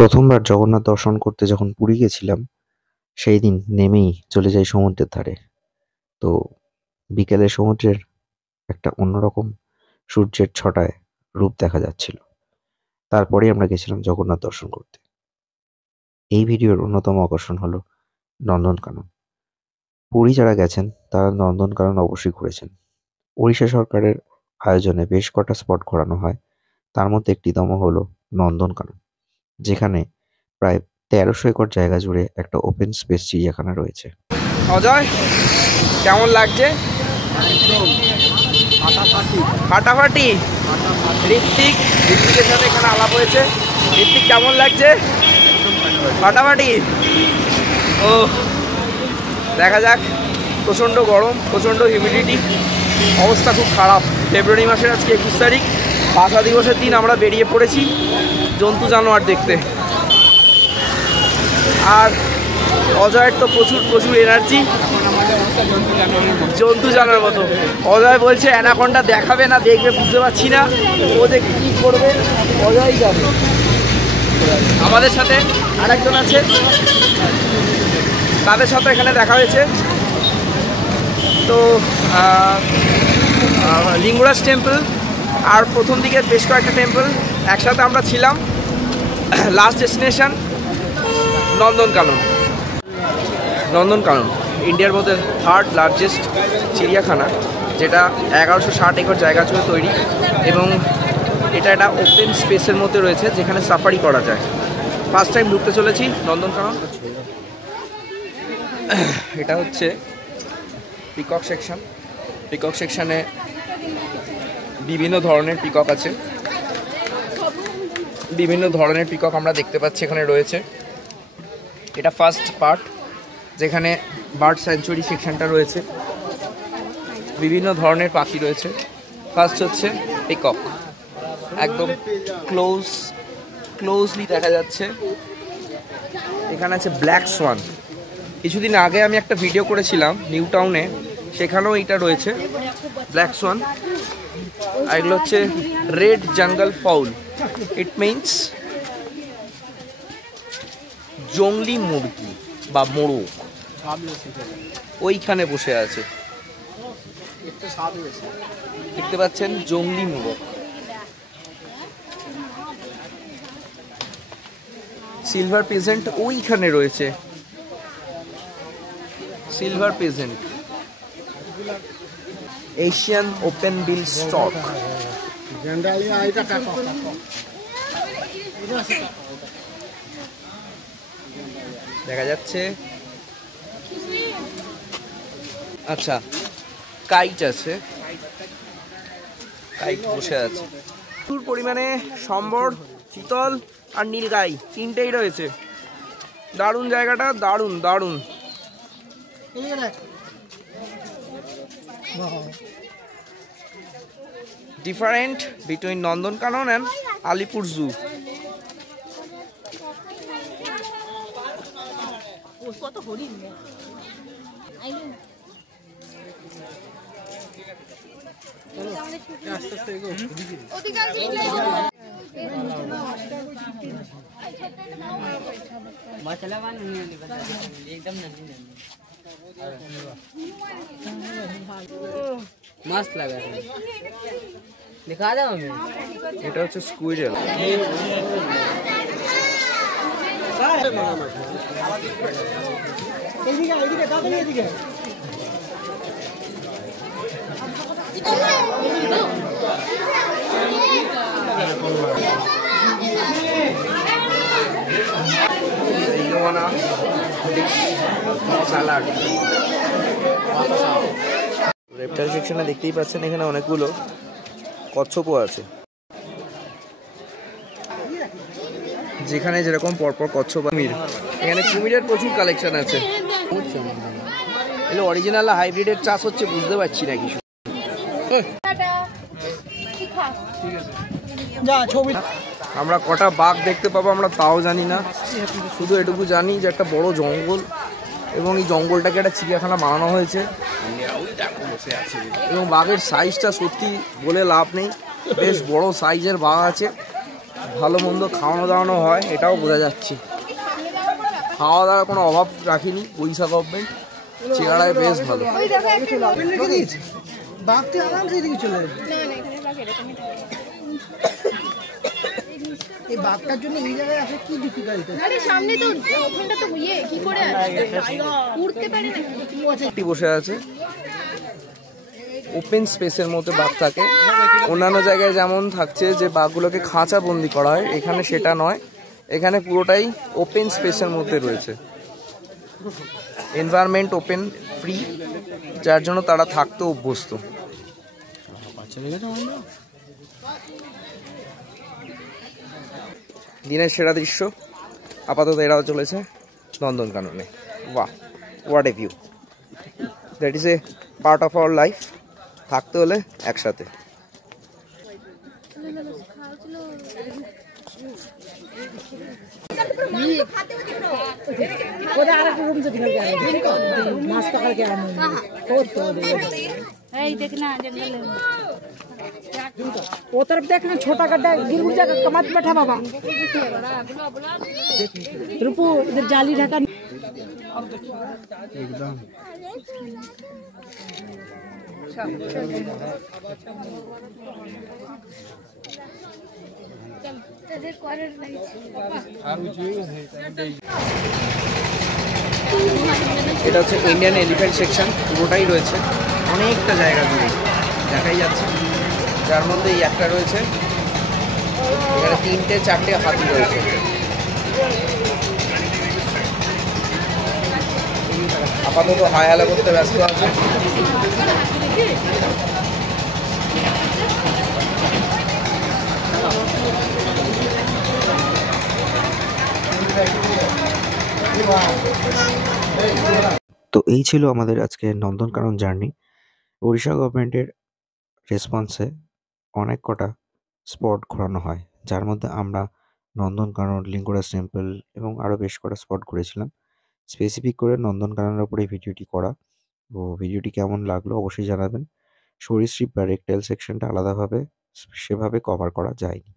প্রথমবার জগন্নাথ দর্শন করতে যখন পুরী গেছিলাম, সেই দিন নেমেই চলে যাই সমুদ্রের ধারে। তো বিকেলে সমুদ্রের একটা অন্যরকম সূর্যের ছটায় রূপ দেখা যাচ্ছিল। তারপরেই আমরা গেছিলাম জগন্নাথ দর্শন করতে। এই ভিডিওর অন্যতম আকর্ষণ হলো নন্দনকানন। পুরী যারা গেছেন তারা নন্দনকানন অবশ্যই ঘুরেছেন। ওড়িশা সরকারের আয়োজনে বেশ কটা স্পট ঘোরানো হয়, তার মধ্যে একটিতম হলো নন্দনকানন, যেখানে প্রায় ১৩০০ একর জায়গা জুড়ে একটা ওপেন স্পেস চিড়িয়াখানা রয়েছে। অজয়, কেমন লাগছে? ফাটাফাটি। ঋত্বিকের সাথে এখানে আলাপ হয়েছে। ঋত্বিক, কেমন লাগছে? ফাটাফাটি। ও দেখা যাক। প্রচণ্ড গরম, প্রচণ্ড হিউমিডিটি, অবস্থা খুব খারাপ। ফেব্রুয়ারি মাসের আজকে ২১ তারিখ, ভাষা দিবসের দিন আমরা বেরিয়ে পড়েছি জন্তু জানোয়ার দেখতে। আর অজয়ের তো প্রচুর এনার্জি, জন্তু জানোয়ার মতো। অজয় বলছে অ্যানাকন্ডা দেখাবে না দেখবে, বুঝতে পারছি না ও যে কী করবে, অজয় যাবে। আমাদের সাথে আরেকজন আছে, তাদের সাথে এখানে দেখা হয়েছে। তো লিঙ্গরাজ টেম্পল আর প্রথম দিকে বেশ কয়েকটা টেম্পল একসাথে আমরা ছিলাম। লাস্ট ডেস্টিনেশন নন্দনকানন ইন্ডিয়ার মধ্যে থার্ড লার্জেস্ট চিড়িয়াখানা, যেটা ১১৬০ একর জায়গা জুড়ে তৈরি, এবং এটা একটা ওপেন স্পেসের মধ্যে রয়েছে যেখানে সাফারি করা যায়। ফার্স্ট টাইম ঢুকতে চলেছি নন্দনকানন। এটা হচ্ছে পিকক সেকশন। পিকক সেকশনে বিভিন্ন ধরনের পিকক আছে, বিভিন্ন ধরনের পিকক আমরা দেখতে পাচ্ছি এখানে রয়েছে। এটা ফার্স্ট পার্ট, যেখানে বার্ড স্যাঞ্চুরি সেকশনটা রয়েছে, বিভিন্ন ধরনের পাখি রয়েছে। ফার্স্ট হচ্ছে পিকক, একদম ক্লোজলি দেখা যাচ্ছে। এখানে আছে ব্ল্যাক সোয়ান। কিছুদিন আগে আমি একটা ভিডিও করেছিলাম নিউ টাউনে, সেখানেও এটা রয়েছে ব্ল্যাক সোয়ান। আর এগুলো হচ্ছে রেড জঙ্গল ফাউল। ইট মিনস জংলি মুরগি বা মোরগ, ওইখানে বসে আছে, দেখতে পাচ্ছেন, জংলি মোরগ। সিলভার পেজেন্ট ওইখানে রয়েছে, silver pheasant. Asian open bill stork. দেখা যাচ্ছে। আচ্ছা, কাইট আছে, কাইট বসে আছে। প্রচুর পরিমাণে সম্বর, চিতল আর নীলগাই তিনটেই রয়েছে। দারুণ জায়গাটা, দারুণ। Different between Nandankanan and Alipore zoo. मस्त लगा दिखा दो हमें। এটা হচ্ছে স্কুইরেল। রেপটাইল সেকশনে দেখতেই পাচ্ছেন এখানে অনেকগুলো কচ্ছপও আছে, যেখানে যেরকম পরপর কচ্ছপ। এখানে কুমিরের প্রচুর কালেকশন আছে। এগুলো অরিজিনাল হাইব্রিডের চাষ হচ্ছে, বুঝতে পারছি না কিছু। আমরা কটা বাঘ দেখতে পাবো আমরা তাও জানি না, শুধু এটুকু জানি যে একটা বড় জঙ্গল, এবং এই জঙ্গলটাকে একটা চিড়িয়াখানা বানানো হয়েছে। এবং বাঘের সাইজটা সত্যি বলে লাভ নেই, বেশ বড় সাইজের বাঘ আছে, ভালো মন্দ খাওয়ানো দাওয়ানো হয়, এটাও বোঝা যাচ্ছে। খাওয়া দাওয়ার কোনো অভাব রাখিনি উড়িষ্যা গভর্নমেন্ট, চেহারায় বেশ ভালো। বাঘটি আরামসে এদিকে চলে যাবে। এই বাঘটার জন্য এই জায়গায় আসে কি ডিফিকাল্টি? আরে সামনে তো ওখানটা তো ইয়ে কি করে উড়তে পারে না। একটি বসে আছে, ওপেন স্পেসের মধ্যে বাঘ থাকে। অন্যান্য জায়গায় যেমন থাকছে যে বাঘগুলোকে খাঁচা বন্দি করা হয়, এখানে সেটা নয়, এখানে পুরোটাই ওপেন স্পেসের মধ্যে রয়েছে। এনভায়রনমেন্ট ওপেন, ফ্রি, যার জন্য তারা থাকতে অভ্যস্ত। দিনের সেরা দৃশ্য আপাতত এরাও চলেছে নন্দনকাননে। বাহ, what a view! That is a part of our life. থাকতে হলে একসাথে। देखना जंगल वो तरफ देखना, छोटा गड्ढा गिर उड़ जाएगा, कमत बैठा बाबा। रुपू इधर जाली ढका एकदम এটা হচ্ছে ইন্ডিয়ান এলিফ্যান্ট সেকশন, পুরোটাই রয়েছে অনেকটা জায়গা জুড়ে দেখাই যাচ্ছে, যার মধ্যে এই একটা রয়েছে, এখানে 3-4টে হাতি রয়েছে। আপাতত হাই হালা করতে ব্যস্ত আছে। তো এই ছিল আমাদের আজকে নন্দনকানন জার্নি। ওড়িশা গভর্নমেন্টের রেসপন্সে অনেক কটা স্পট ঘোরানো হয়, যার মধ্যে আমরা নন্দনকানন, লিঙ্গরাজ টেম্পল এবং আরও বেশ কটা স্পট ঘুরেছিলাম। স্পেসিফিক করে নন্দনকাননের ওপরে ভিডিওটি করা। তো ভিডিওটি কেমন লাগলো অবশ্যই জানাবেন। সরীসৃপ বা রেকটাইল সেকশনটা আলাদাভাবে সেভাবে কভার করা যায়নি।